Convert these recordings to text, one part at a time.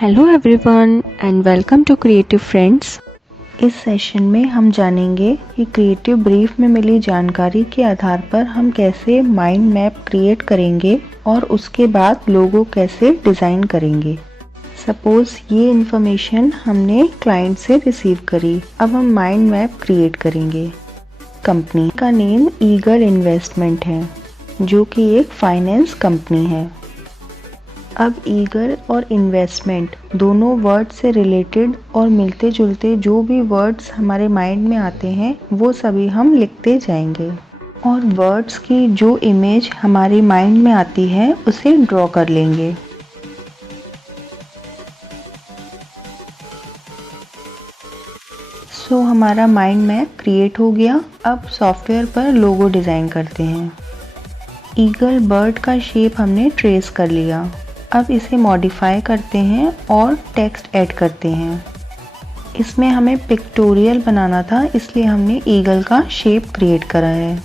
Hello everyone and welcome to creative friends. इस session में हम जानेंगे कि क्रिएटिव ब्रीफ में मिली जानकारी के आधार पर हम कैसे माइंड मैप क्रिएट करेंगे और उसके बाद लोगो कैसे डिज़ाइन करेंगे। सपोज ये इन्फॉर्मेशन हमने क्लाइंट से रिसीव करी। अब हम माइंड मैप क्रिएट करेंगे। कंपनी का नेम ईगल इन्वेस्टमेंट है, जो कि एक फाइनेंस कंपनी है। अब ईगल और इन्वेस्टमेंट दोनों वर्ड से रिलेटेड और मिलते जुलते जो भी वर्ड्स हमारे माइंड में आते हैं वो सभी हम लिखते जाएंगे और वर्ड्स की जो इमेज हमारे माइंड में आती है उसे ड्रॉ कर लेंगे। सो हमारा माइंड मैप क्रिएट हो गया। अब सॉफ्टवेयर पर लोगो डिज़ाइन करते हैं। ईगल बर्ड का शेप हमने ट्रेस कर लिया। अब इसे मॉडिफाई करते हैं और टेक्स्ट ऐड करते हैं। इसमें हमें पिक्टोरियल बनाना था, इसलिए हमने ईगल का शेप क्रिएट करा है।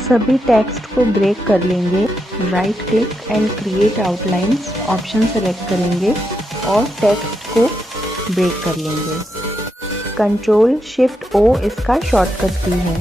सभी टेक्स्ट को ब्रेक कर लेंगे। Right click and create outlines option select करेंगे और टेक्स्ट को ब्रेक कर लेंगे। Ctrl+Shift+O इसका शॉर्टकट की है।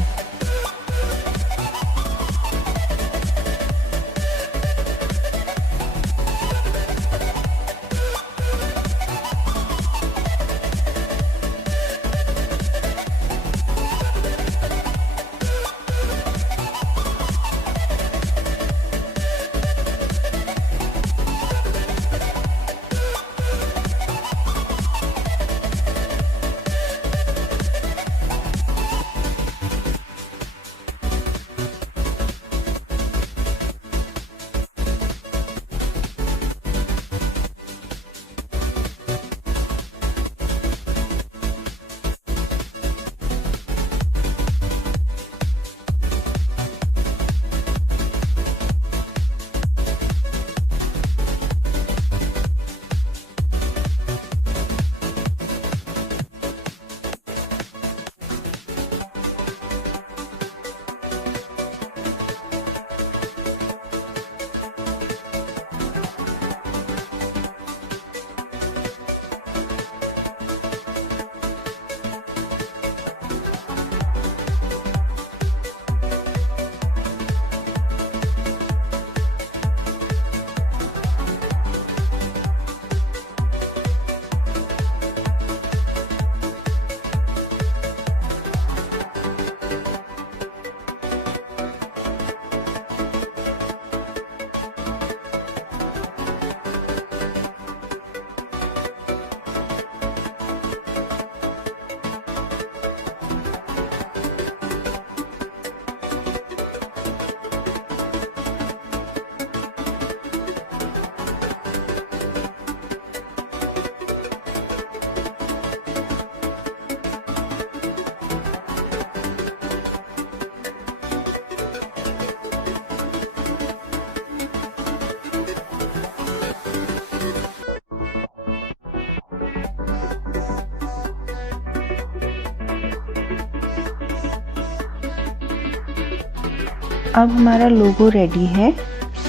अब हमारा लोगो रेडी है।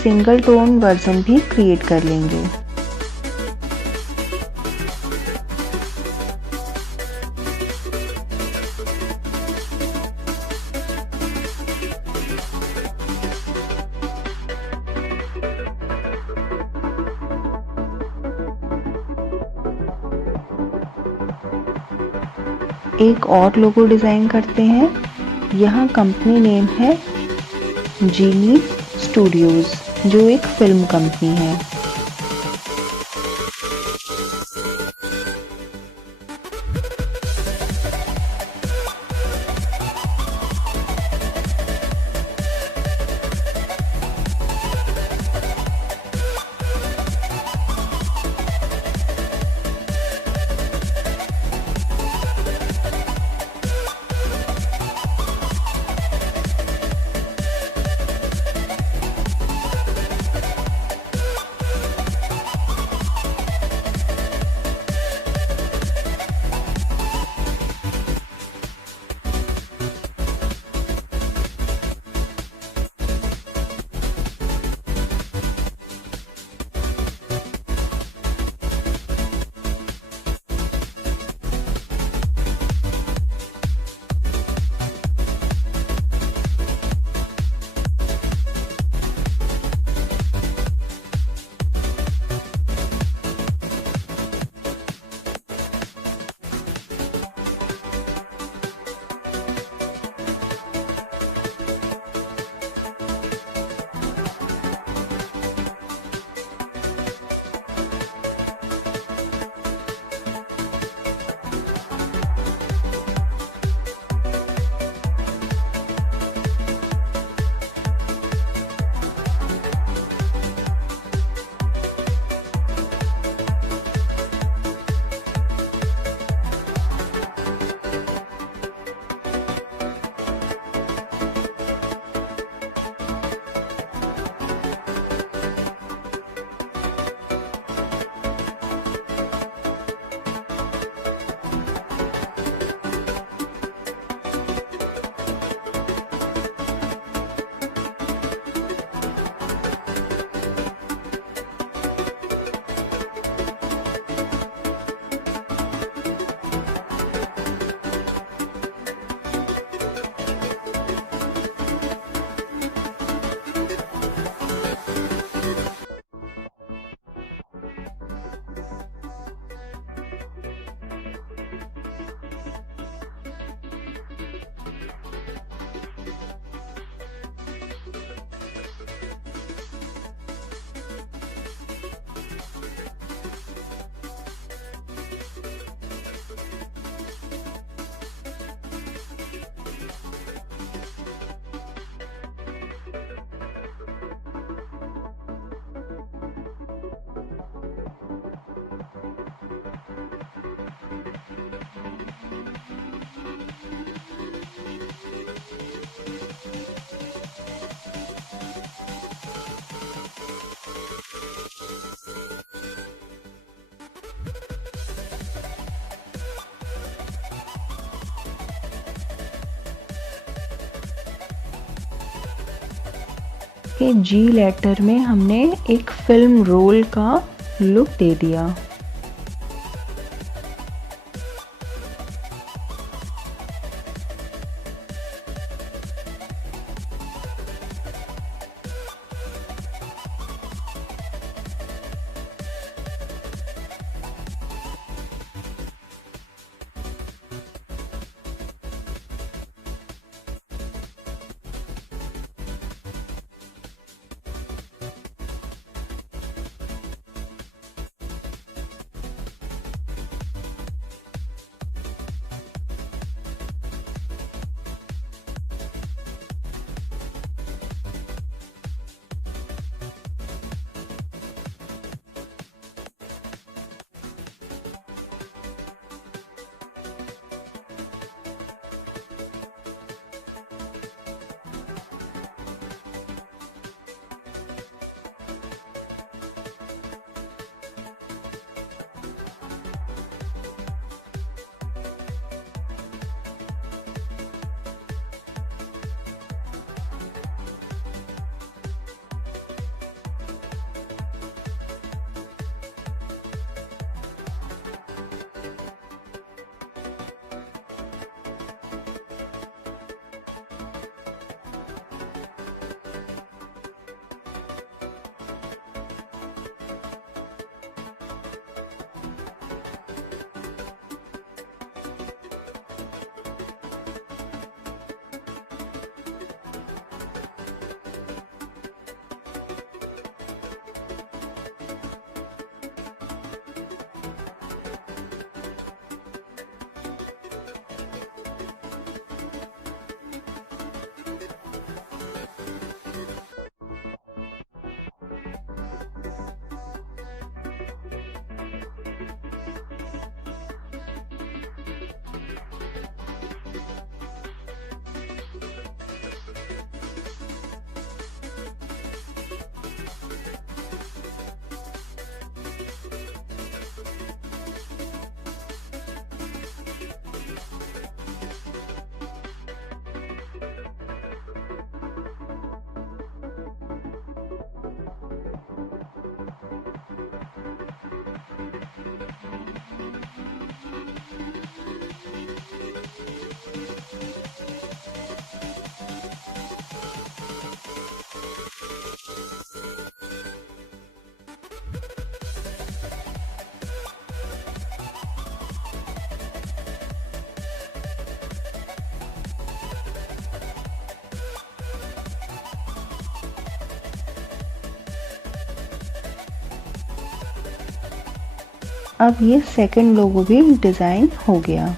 सिंगल टोन वर्जन भी क्रिएट कर लेंगे। एक और लोगो डिज़ाइन करते हैं। यहाँ कंपनी नेम है जीनी स्टूडियोज़, जो एक फिल्म कंपनी है। के जी लेटर में हमने एक फिल्म रोल का लुक दे दिया। अब ये सेकंड लोगो भी डिज़ाइन हो गया।